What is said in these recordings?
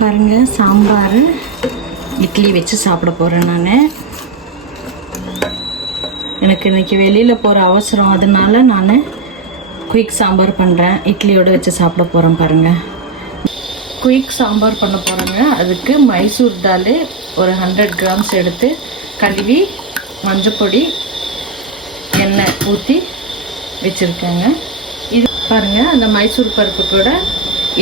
பாருங்கள், சாம்பார் இட்லி வச்சு சாப்பிட போகிறேன் நான். எனக்கு இன்றைக்கி வெளியில் போகிற அவசரம், அதனால நான் குயிக் சாம்பார் பண்ணுறேன். இட்லியோடு வச்சு சாப்பிட போகிறேன். பாருங்கள், குயிக் சாம்பார் பண்ண போகிறேங்க. அதுக்கு மைசூர் தால் ஒரு 100 கிராம்ஸ் எடுத்து கழுவி மஞ்சப்பொடி எண்ணெய் ஊற்றி வச்சுருக்கேங்க. இது பாருங்கள், அந்த மைசூர் பருப்பு கூட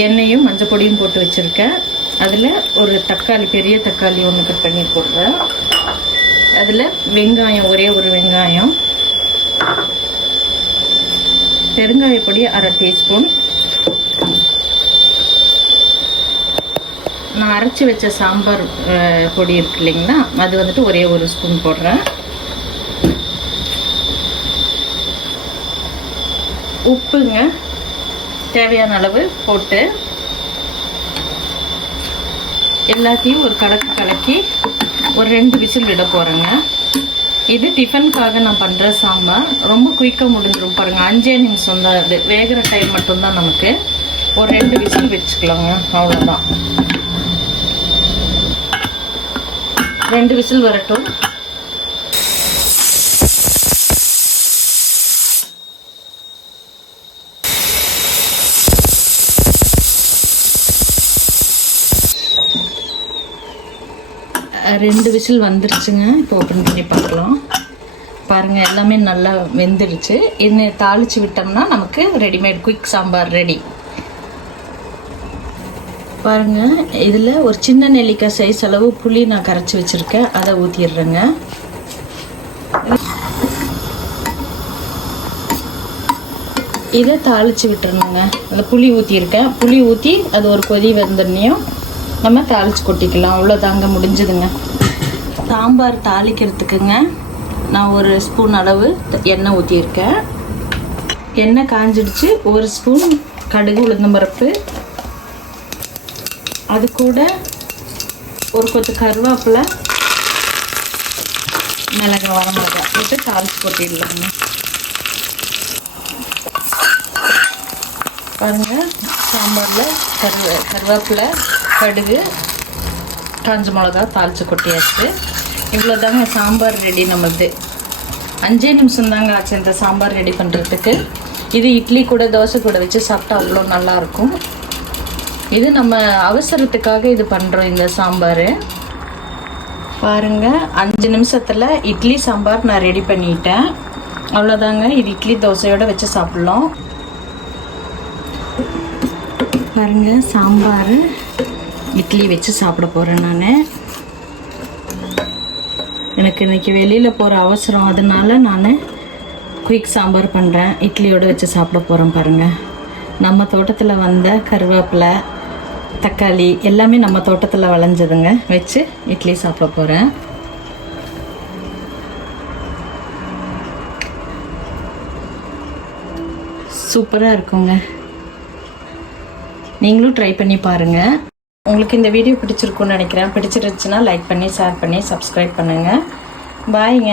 எண்ணெயும் மஞ்சள் பொடியும் போட்டு வச்சுருக்கேன். அதில் ஒரு தக்காளி, பெரிய தக்காளி ஒன்று கட் பண்ணி போடுறேன். அதில் வெங்காயம், ஒரே ஒரு வெங்காயம், பெருங்காயப்பொடி 1/2 டீஸ்பூன், நான் அரைச்சி வச்ச சாம்பார் பொடி இருக்கு இல்லைங்களா, அது வந்துட்டு ஒரே ஒரு ஸ்பூன் போடுறேன். உப்புங்க தேவையான அளவு போட்டு எல்லாத்தையும் ஒரு கலக்கி ஒரு 2 விசில் விட போகிறேங்க. இது டிஃபனுக்காக நான் பண்ணுற சாம்பார். ரொம்ப குயிக்காக முடிஞ்சிடும். பாருங்கள், 5 நிமிஷம் தான். அது வேகிற டைம் மட்டும்தான் நமக்கு. ஒரு 2 விசில் வச்சுக்கலாங்க, அவ்வளோதான். 2 விசில் வரட்டும். ரெண்டு விசில் வந்துருச்சுங்க. இப்போ ஓப்பன் பண்ணி பார்க்கலாம். பாருங்கள், எல்லாமே நல்லா வெந்துடுச்சு. இன்னும் தாளித்து விட்டோம்னா நமக்கு ரெடிமேட் குயிக் சாம்பார் ரெடி. பாருங்கள், இதில் ஒரு சின்ன நெல்லிக்காய் சைஸ் அளவு புளி நான் கரைச்சி வச்சுருக்கேன். அதை ஊற்றிடுறேங்க. இதை தாளித்து விட்டுறணுங்க. அந்த புளி ஊற்றிருக்கேன். புளி ஊற்றி அது ஒரு கொதி வந்தோடனையும் நம்ம தாளித்து கொட்டிக்கலாம். அவ்வளோதாங்க, முடிஞ்சுதுங்க. சாம்பார் தாளிக்கிறதுக்குங்க நான் ஒரு ஸ்பூன் அளவு எண்ணெய் ஊற்றியிருக்கேன். எண்ணெய் காஞ்சிடுச்சு. ஒரு ஸ்பூன் கடுகு, உளுந்தம்பருப்பு, அது கூட ஒரு கொத்து கருவேப்பிலை, மிளகாய், வரமிளகாய் போட்டு தாளித்து கொட்டிடலாங்க. பாருங்கள், சாம்பாரில் கருவேப்பிலை, கடுகு, காஞ்ச மிளகா தாளித்து கொட்டியாச்சு. இவ்வளோ தாங்க சாம்பார் ரெடி. நம்மளுது 5 நிமிஷம் தாங்க ஆச்சு இந்த சாம்பார் ரெடி பண்ணுறதுக்கு. இது இட்லி கூட தோசை கூட வச்சு சாப்பிட்டா அவ்வளோ நல்லாயிருக்கும். இது நம்ம அவசரத்துக்காக இது பண்ணுறோம் இந்த சாம்பார். பாருங்கள், 5 நிமிஷத்தில் இட்லி சாம்பார் நான் ரெடி பண்ணிட்டேன். அவ்வளோதாங்க. இது இட்லி தோசையோடு வச்சு சாப்பிட்லாம். பாருங்கள், சாம்பார் இட்லி வச்சு சாப்பிட போகிறேன் நான். எனக்கு இன்றைக்கி வெளியில் போகிற அவசரம், அதனால நான் குயிக் சாம்பார் பண்ணுறேன். இட்லியோடு வச்சு சாப்பிட போகிறேன். பாருங்கள், நம்ம தோட்டத்தில் வந்த கருவேப்பிலை, தக்காளி எல்லாமே நம்ம தோட்டத்தில் விளைஞ்சதுங்க. வச்சு இட்லி சாப்பிட போகிறேன். சூப்பராக இருக்குங்க. நீங்களும் ட்ரை பண்ணி பாருங்கள். உங்களுக்கு இந்த வீடியோ பிடிச்சிருக்குன்னு நினைக்கிறேன். பிடிச்சிருந்துச்சுன்னா லைக் பண்ணி, ஷேர் பண்ணி, சப்ஸ்கிரைப் பண்ணுங்கள். பாய்ங்க.